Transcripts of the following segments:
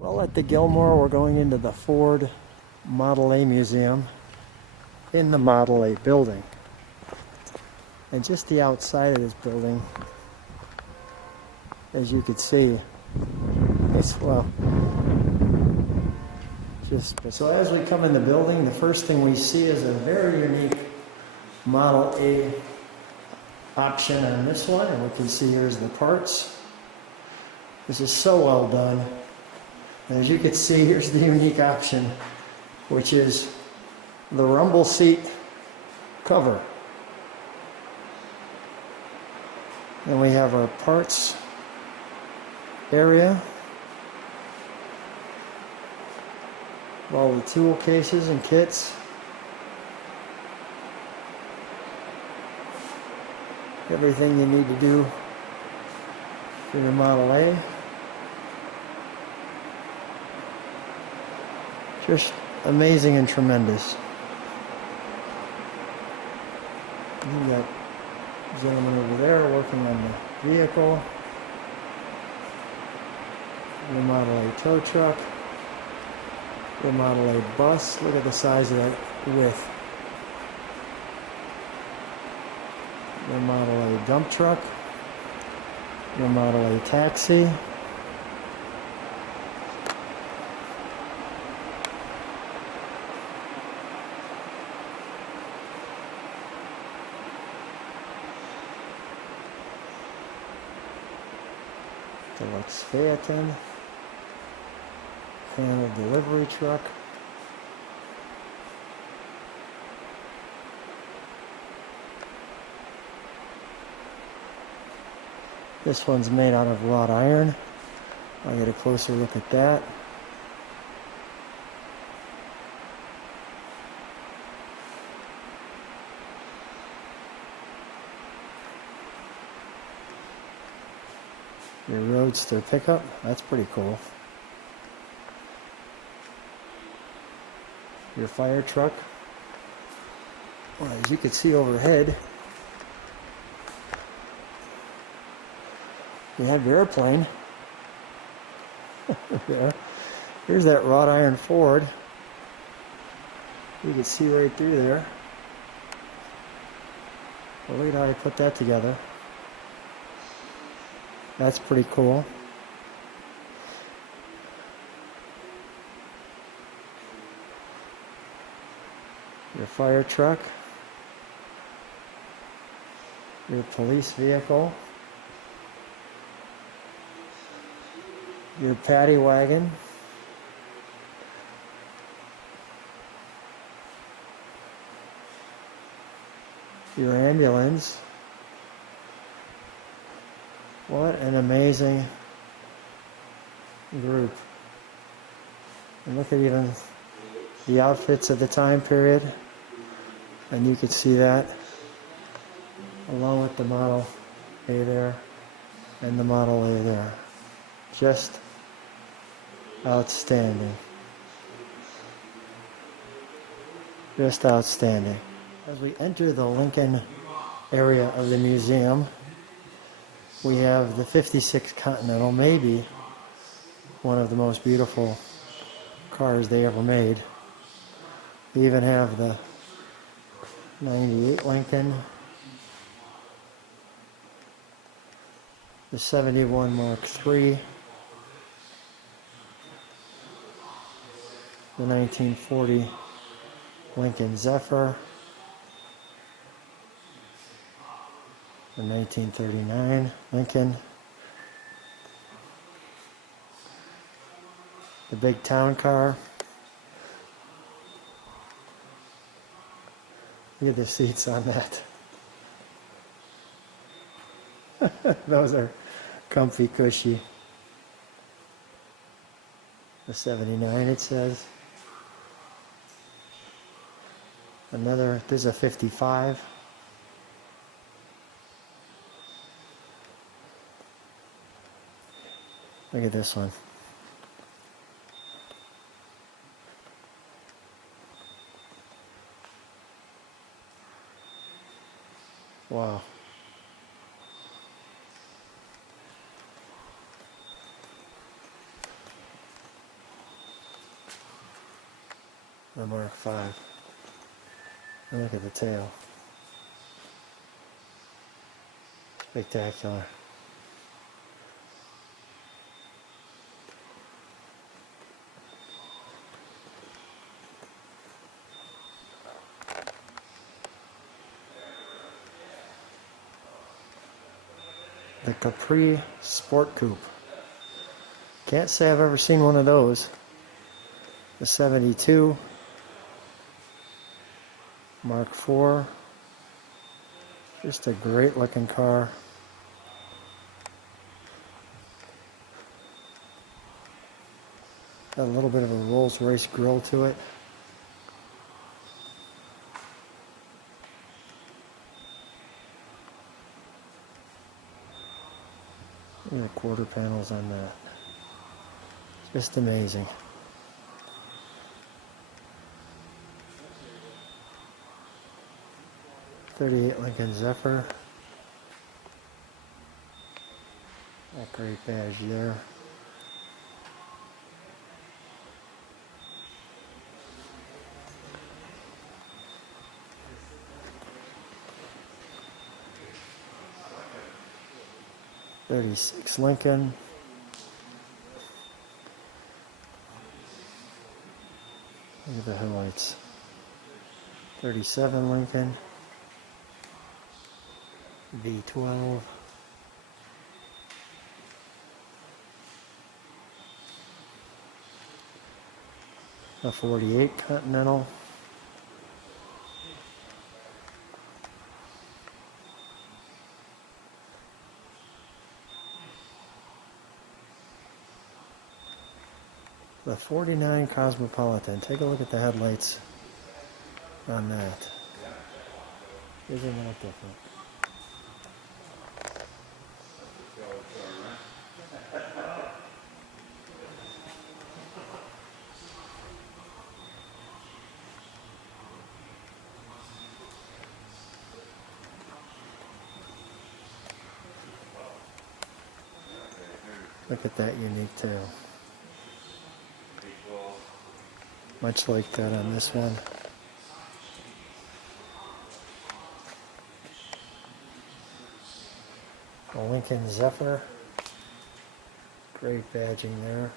Well, at the Gilmore, we're going into the Ford Model A Museum in the Model A building. And just the outside of this building, as you can see, it's, well, so as we come in the building, the first thing we see is a very unique Model A option on this one, and we can see here's the parts. This is so well done. And as you can see, here's the unique option, which is the rumble seat cover. Then we have our parts area. All the tool cases and kits. Everything you need to do for your Model A. Just amazing and tremendous. You got a gentleman over there working on the vehicle. Your Model A tow truck. Your Model A bus. Look at the size of that width. Your Model A dump truck. Your Model A taxi. Deluxe Phaeton. Panel delivery truck. This one's made out of wrought iron. I'll get a closer look at that. Your Roadster pickup, that's pretty cool. Your fire truck. Well, as you can see overhead, you have your airplane. There. Here's that wrought iron Ford. You can see right through there. Well, look at how I put that together. That's pretty cool. Your fire truck. Your police vehicle. Your paddy wagon. Your ambulance. What an amazing group. And look at even the outfits of the time period. And you can see that along with the Model A there and the Model A there. Just outstanding. Just outstanding. As we enter the Lincoln area of the museum, we have the 56 Continental, maybe one of the most beautiful cars they ever made. We even have the 98 Lincoln, the 71 Mark III, the 1940 Lincoln Zephyr, the 1939 Lincoln, the big town car. Look at the seats on that. Those are comfy, cushy. The 79 it says. Another, this is a 55. Look at this one. Wow. the Mark V. And look at the tail. Spectacular. The Capri Sport Coupe. Can't say I've ever seen one of those. The 72. Mark IV. Just a great looking car. Got a little bit of a Rolls Royce grille to it. Look at the quarter panels on that. Just amazing. '38 Lincoln Zephyr. That great badge there. '36 Lincoln. Look at the headlights. '37 Lincoln. V12. A '48 Continental. The '49 Cosmopolitan. Take a look at the headlights on that. Isn't that different? Look at that unique tail. Much like that on this one. A Lincoln Zephyr. Great badging there.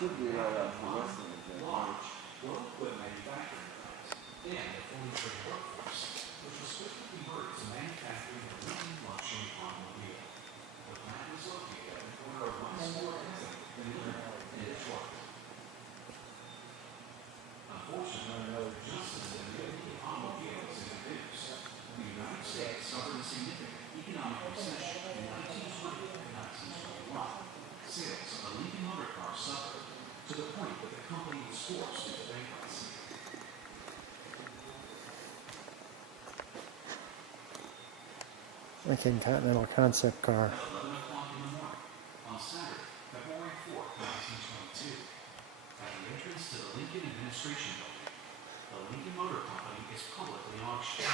Should be right out for wrestling in March. Lincoln Continental concept car. On Saturday, February 4th, 1922, at the entrance to the Lincoln Administration Building, the Lincoln Motor Company is publicly auctioned.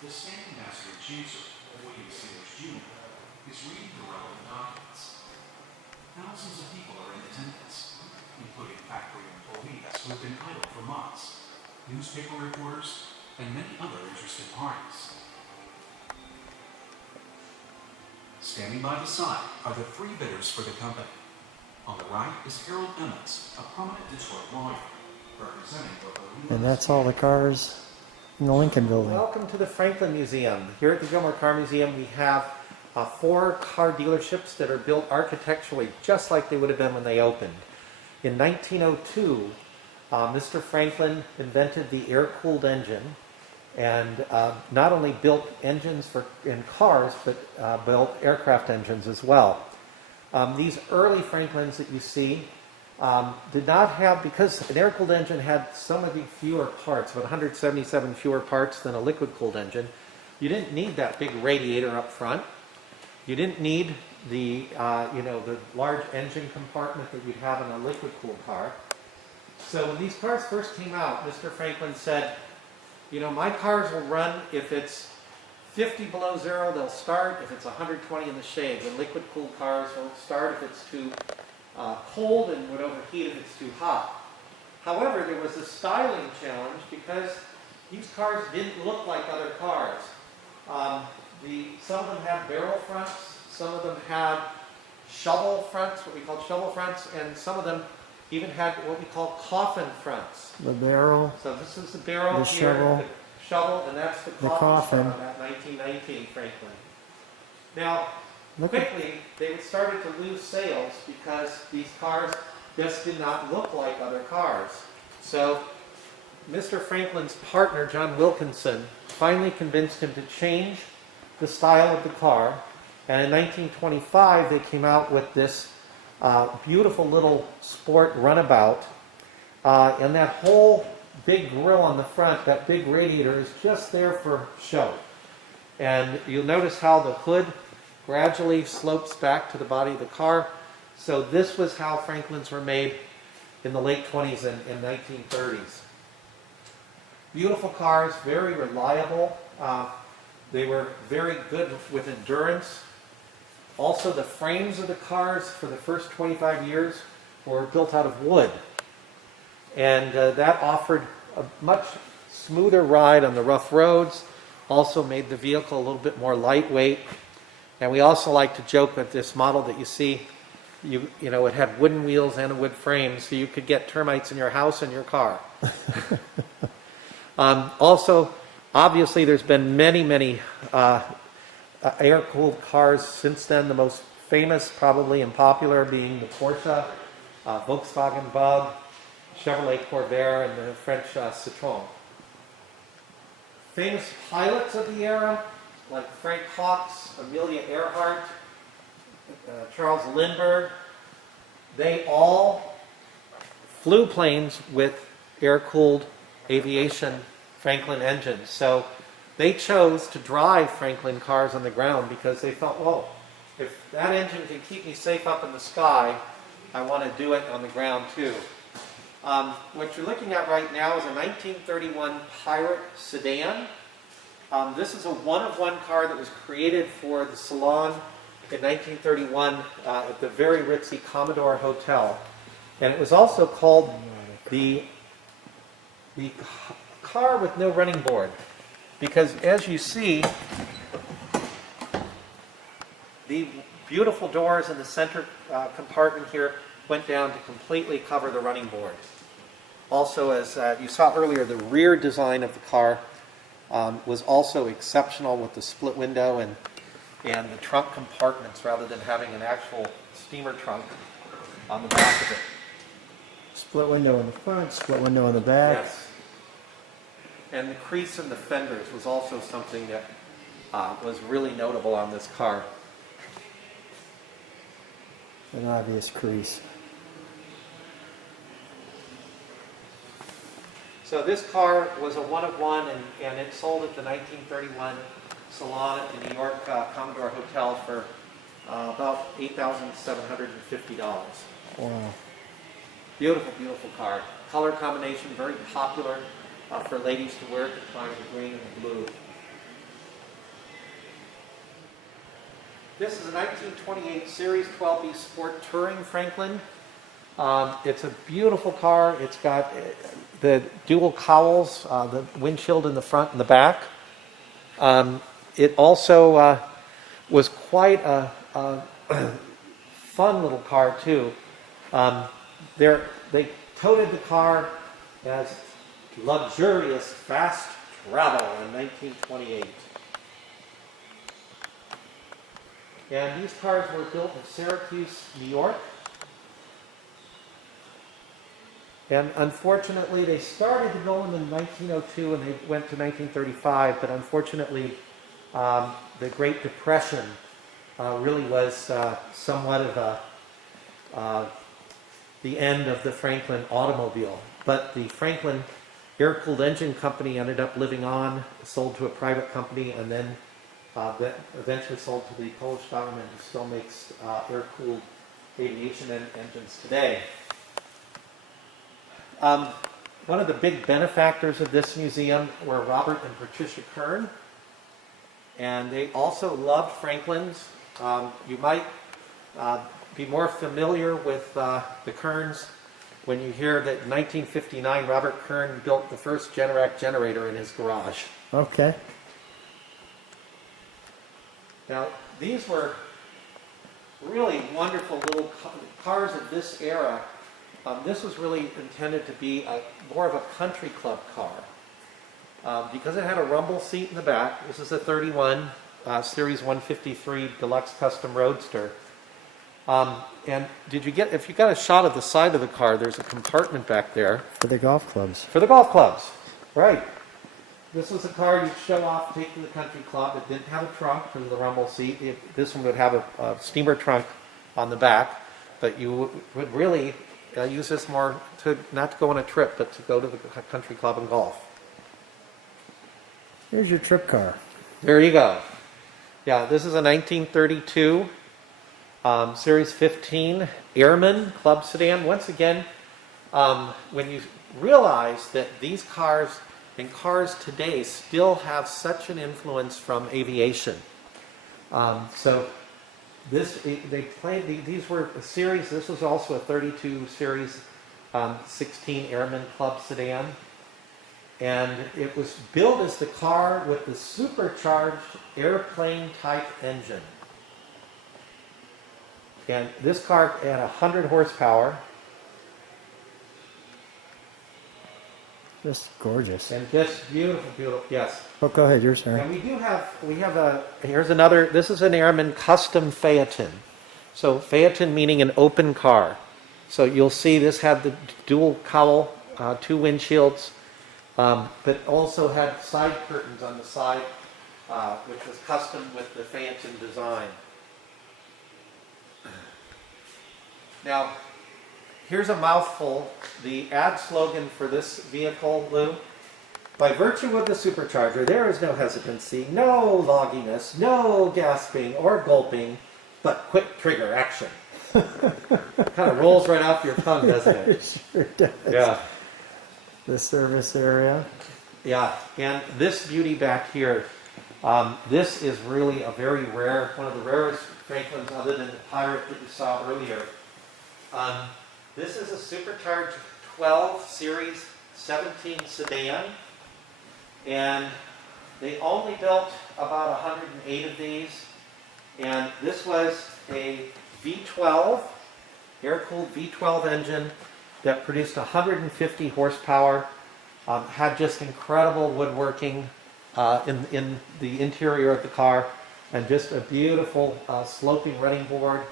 The standing master and chancellor, William Sears Jr., is reading the relevant documents. Thousands of people are in attendance, including factory employees who have been idle for months, newspaper reporters, and many other interested parties. Standing by the side are the three bidders for the company. On the right is Harold Emmons, a prominent Detroit lawyer. representing local leaders. And that's all the cars in the Lincoln Building. Welcome to the Franklin Museum. Here at the Gilmore Car Museum, we have 4 car dealerships that are built architecturally just like they would have been when they opened. In 1902, Mr. Franklin invented the air-cooled engine and not only built engines in cars, but built aircraft engines as well. These early Franklins that you see did not have, because an air-cooled engine had so many fewer parts, about 177 fewer parts than a liquid-cooled engine. You didn't need that big radiator up front. You didn't need the large engine compartment that you'd have in a liquid-cooled car. So when these cars first came out, Mr. Franklin said, my cars will run if it's 50 below zero, they'll start. If it's 120 in the shade. And liquid-cooled cars will start if it's too cold and would overheat if it's too hot. However, there was a styling challenge because these cars didn't look like other cars. Some of them had barrel fronts, some of them had shovel fronts, what we call shovel fronts, and some of them even had what we call coffin fronts. The barrel. So this is the barrel The here, shovel. the shovel, and that's the coffin. from that 1919 Franklin. Now, Look at, quickly, they started to lose sales because these cars just did not look like other cars. So Mr. Franklin's partner, John Wilkinson, finally convinced him to change the style of the car. And in 1925, they came out with this beautiful little sport runabout. And that whole big grille on the front, that big radiator, is just there for show. And you'll notice how the hood gradually slopes back to the body of the car. So this was how Franklins were made in the late 20s and 1930s. Beautiful cars, very reliable. They were very good with endurance. Also, the frames of the cars for the first 25 years were built out of wood. And that offered a much smoother ride on the rough roads, also made the vehicle a little bit more lightweight. And we also like to joke that this model that you see, it had wooden wheels and a wood frame, so you could get termites in your house and your car. Also, obviously, there's been many air-cooled cars since then. The most famous, probably, and popular being the Porsche, Volkswagen Bug, Chevrolet Corvair, and the French Citroën. Famous pilots of the era, like Frank Hawks, Amelia Earhart, Charles Lindbergh, they all flew planes with air-cooled aviation Franklin engines. So they chose to drive Franklin cars on the ground because they thought, well, if that engine can keep me safe up in the sky, I want to do it on the ground too. What you're looking at right now is a 1931 Pirate sedan. This is a one-of-one car that was created for the Salon in 1931 at the very ritzy Commodore Hotel. And it was also called the car with no running board. Because as you see, the beautiful doors in the center compartment here went down to completely cover the running board. Also, as you saw earlier, the rear design of the car was also exceptional with the split window and the trunk compartments rather than having an actual steamer trunk on the back of it. split window in the front, split window in the back. Yes. And the crease in the fenders was also something that was really notable on this car. An obvious crease. So this car was a one-of-one, and it sold at the 1931 Salon at the New York Commodore Hotel for about $8,750. Wow. Beautiful, beautiful car. Color combination, very popular for ladies to wear at the time, the green and the blue. This is a 1928 Series 12B Sport Touring Franklin. It's a beautiful car. It's got the dual cowls, the windshield in the front and the back. It also was quite a fun little car too. They toted the car as luxurious fast travel in 1928. And these cars were built in Syracuse, New York. And unfortunately, they started to go in 1902 and they went to 1935, but unfortunately, the Great Depression really was somewhat of the end of the Franklin automobile. But the Franklin air-cooled engine company ended up living on, sold to a private company, and then that eventually sold to the Polish government, who still makes air-cooled aviation engines today. One of the big benefactors of this museum were Robert and Patricia Kern, and they also loved Franklins. You might be more familiar with the Kerns when you hear that in 1959 Robert Kern built the first Generac generator in his garage. Okay. Now, these were really wonderful little cars of this era. This was really intended to be more of a country club car. Because it had a rumble seat in the back. This is a 31 Series 153 Deluxe Custom Roadster. And if you got a shot of the side of the car, there's a compartment back there. For the golf clubs. For the golf clubs, right. This was a car you'd show off, take to the country club. It didn't have a trunk because of the rumble seat. This one would have a steamer trunk on the back, but you would really use this more not to go on a trip, but to go to the country club and golf. Here's your trip car. There you go. Yeah, this is a 1932 Series 15 Airman Club Sedan. Once again, when you realize that these cars and cars today still have such an influence from aviation. So these were a series. This was also a 32 Series 16 Airman Club Sedan. And it was built as the car with the supercharged airplane type engine. And this car had 100 horsepower. Just gorgeous. And just beautiful, beautiful, yes. Oh, go ahead, yours, sorry. And here's another, this is an Airman custom Phaeton. So Phaeton meaning an open car. So you'll see this had the dual cowl, 2 windshields, but also had side curtains on the side, which was custom with the Phaeton design. Now, here's a mouthful. The ad slogan for this vehicle, Lou: by virtue of the supercharger, there is no hesitancy, no logginess, no gasping or gulping, but quick trigger action. Kind of rolls right off your tongue, doesn't it? It sure does. Yeah. The service area. Yeah, and this beauty back here, this is really a very rare, one of the rarest Franklins other than the Pirate that you saw earlier. This is a supercharged 12 Series 17 sedan, and they only built about 108 of these, and this was a V12, air-cooled V12 engine that produced 150 horsepower, had just incredible woodworking in the interior of the car, and just a beautiful sloping running board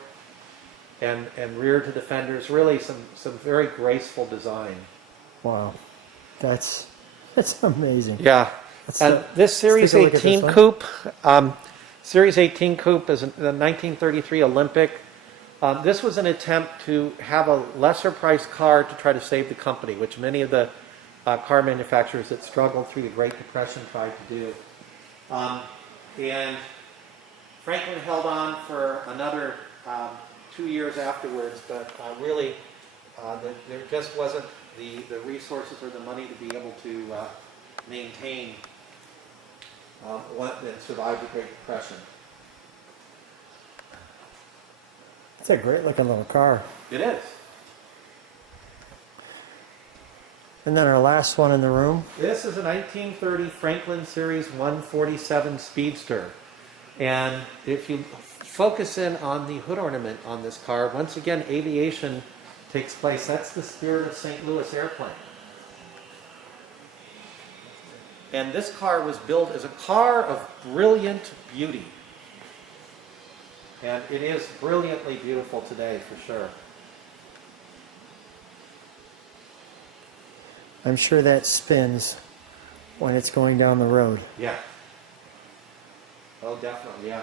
and rear to the fenders. Really some very graceful design. Wow. That's amazing. Yeah. And this Series take a look at 18 this coupe, Series 18 coupe is the 1933 Olympic. This was an attempt to have a lesser priced car to try to save the company, which many of the car manufacturers that struggled through the Great Depression tried to do. And Franklin held on for another 2 years afterwards, but really there just wasn't the resources or the money to be able to maintain what that survived the Great Depression. It's a great looking little car. It is. And then our last one in the room. This is a 1930 Franklin Series 147 Speedster. And if you focus in on the hood ornament on this car, once again, aviation takes place. That's the Spirit of St. Louis airplane. And this car was built as a car of brilliant beauty. And it is brilliantly beautiful today, for sure. I'm sure that spins when it's going down the road. Yeah. Oh, definitely, yeah.